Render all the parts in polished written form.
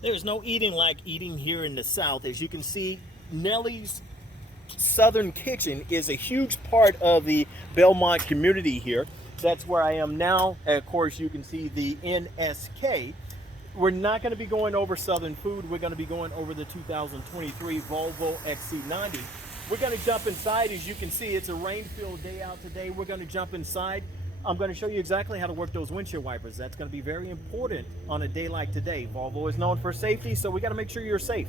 There's no eating like eating here in the South. As you can see, Nellie's Southern Kitchen is a huge part of the Belmont community here. That's where I am now. And of course, you can see the NSK. We're not going to be going over Southern food. We're going to be going over the 2023 Volvo XC90. We're going to jump inside. As you can see, it's a rain-filled day out today. We're going to jump inside. I'm going to show you exactly how to work those windshield wipers. That's going to be very important on a day like today. Volvo is known for safety, so we got to make sure you're safe.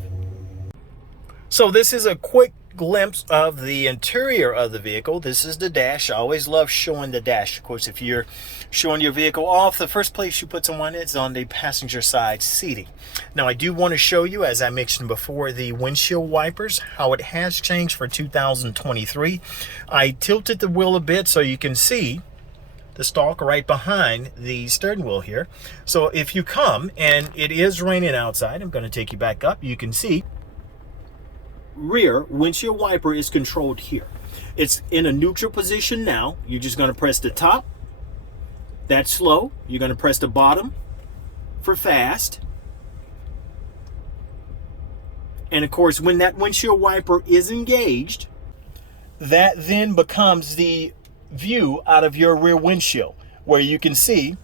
So this is a quick glimpse of the interior of the vehicle. This is the dash. I always love showing the dash. Of course, if you're showing your vehicle off, the first place you put someone is on the passenger side seating. Now, I do want to show you, as I mentioned before, the windshield wipers, how it has changed for 2023. I tilted the wheel a bit so you can see the stalk right behind the steering wheel here. So if you come and it is raining outside, I'm going to take you back up. You can see rear windshield wiper is controlled here. It's in a neutral position now. You're just going to press the top. That's slow. You're going to press the bottom for fast. And of course, when that windshield wiper is engaged, that then becomes the view out of your rear windshield, where you can see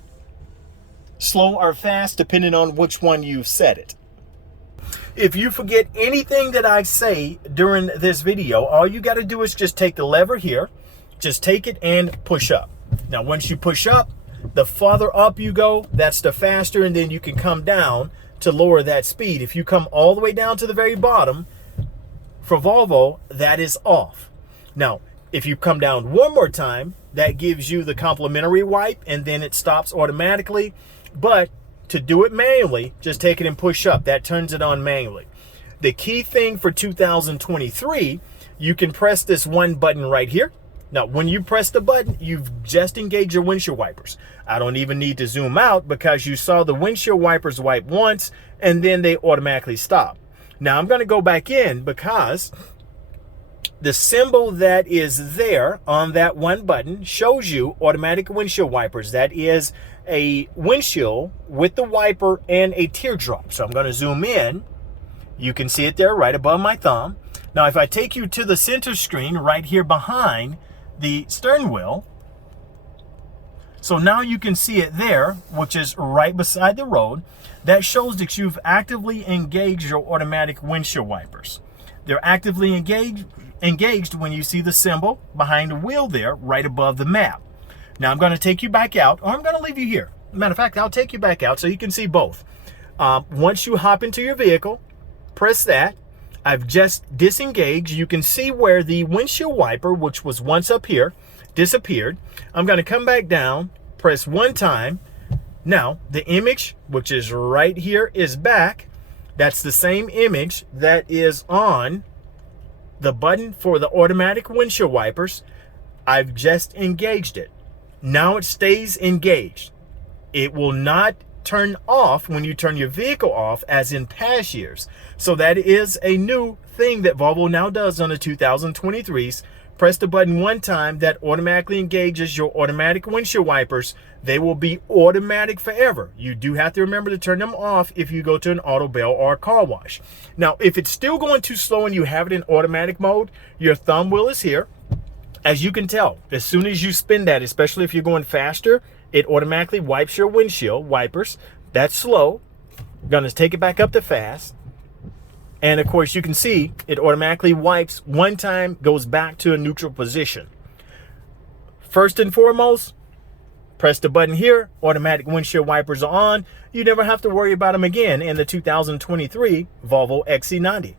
slow or fast depending on which one you've set it. If you forget anything that I say during this video, all you got to do is just take the lever here, just take it and push up. Now once you push up, the farther up you go, that's the faster, and then you can come down to lower that speed. If you come all the way down to the very bottom, for Volvo, that is off. Now if you come down one more time, that gives you the complimentary wipe, and then it stops automatically. But to do it manually, just take it and push up. That turns it on manually. The key thing for 2023, you can press this one button right here. Now, when you press the button, you've just engaged your windshield wipers. I don't even need to zoom out because you saw the windshield wipers wipe once and then they automatically stop. Now, I'm going to go back in because the symbol that is there on that one button shows you automatic windshield wipers. That is a windshield with the wiper and a teardrop. So I'm going to zoom in. You can see it there right above my thumb. Now, if I take you to the center screen right here behind the steering wheel, so now you can see it there, which is right beside the road. That shows that you've actively engaged your automatic windshield wipers. They're actively engaged when you see the symbol behind the wheel there right above the map. Now I'm going to take you back out, or I'm going to leave you here. Matter of fact, I'll take you back out so you can see both. Once you hop into your vehicle, press that. I've just disengaged. You can see where the windshield wiper, which was once up here, disappeared. I'm going to come back down, press one time. Now the image, which is right here, is back. That's the same image that is on the button for the automatic windshield wipers. I've just engaged it. Now it stays engaged. It will not turn off when you turn your vehicle off as in past years. So that is a new thing that Volvo now does on the 2023s. Press the button one time, that automatically engages your automatic windshield wipers. They will be automatic forever. You do have to remember to turn them off if you go to an auto bail or a car wash. Now, if it's still going too slow and you have it in automatic mode, your thumb wheel is here. As you can tell, as soon as you spin that, especially if you're going faster, it automatically wipes your windshield wipers. That's slow. I'm going to take it back up to fast. And of course, you can see it automatically wipes one time, goes back to a neutral position. First and foremost, press the button here. Automatic windshield wipers are on. You never have to worry about them again in the 2023 Volvo XC90.